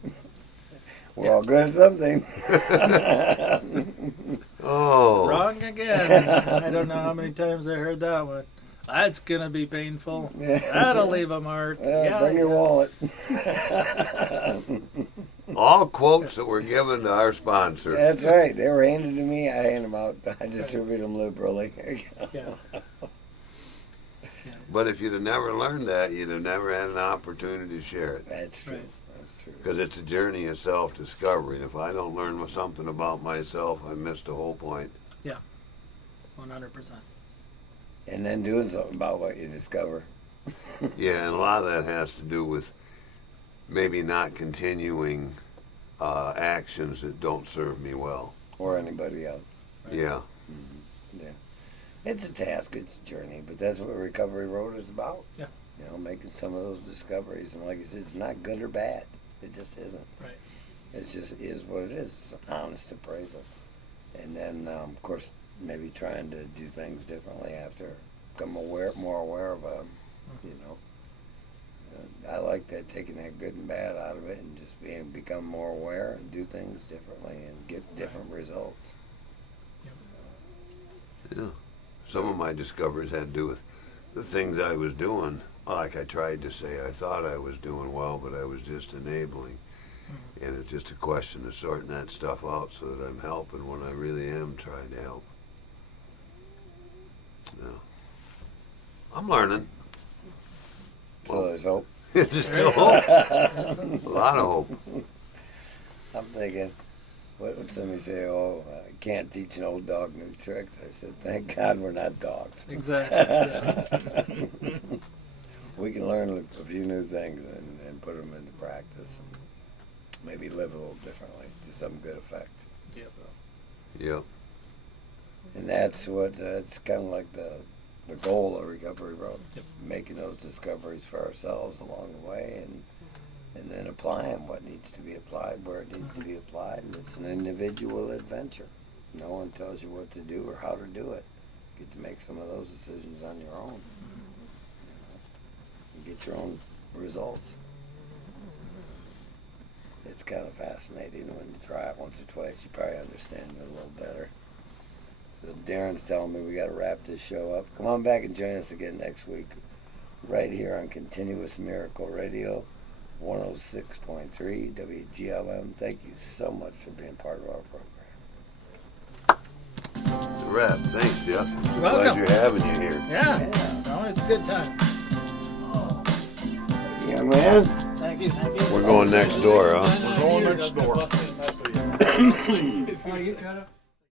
We're all good at something. Oh. Wrong again. I don't know how many times I heard that one. That's gonna be painful. That'll leave a mark. Bring your wallet. All quotes that were given to our sponsor. That's right. They were handed to me. I hand them out. I distribute them liberally. There you go. Yeah. But if you'd have never learned that, you'd have never had an opportunity to share it. That's true. Right. That's true. Because it's a journey of self-discovery. And if I don't learn something about myself, I missed the whole point. 100%. And then doing something about what you discover. Yeah, and a lot of that has to do with maybe not continuing actions that don't serve me well. Or anybody else. Yeah. Yeah. It's a task, it's a journey, but that's what Recovery Road is about. Yeah. You know, making some of those discoveries. And like I said, it's not good or bad. It just isn't. Right. It just is what it is. It's an honest appraisal. And then, of course, maybe trying to do things differently after become more aware of them, you know. I like that, taking that good and bad out of it and just become more aware and do things differently and get different results. Yeah. Some of my discoveries had to do with the things I was doing. Like I tried to say, I thought I was doing well, but I was just enabling. And it's just a question of sorting that stuff out so that I'm helping when I really am trying to help. Yeah. I'm learning. So there's hope. There's still hope. A lot of hope. I'm thinking, what would somebody say? Oh, I can't teach an old dog new tricks. I said, thank God we're not dogs. Exactly. We can learn a few new things and put them into practice and maybe live a little differently to some good effect. Yep. So, Yep. and that's what it's kind of like the goal of Recovery Road. Yep. Making those discoveries for ourselves along the way and then applying what needs to be applied where it needs to be applied. And it's an individual adventure. No one tells you what to do or how to do it. You get to make some of those decisions on your own. You get your own results. It's kind of fascinating when you try it once or twice. You probably understand it a little better. So Darren's telling me we got to wrap this show up. Come on back and join us again next week, right here on Continuous Miracle Radio, 106.3 WGLM. Thank you so much for being part of our program. It's a wrap. Thanks, Jeff. You're welcome. Pleasure having you here. Yeah. It's always a good time. Yeah, man. Thank you. Thank you. We're going next door, huh? We're going next door. Oh, you got it.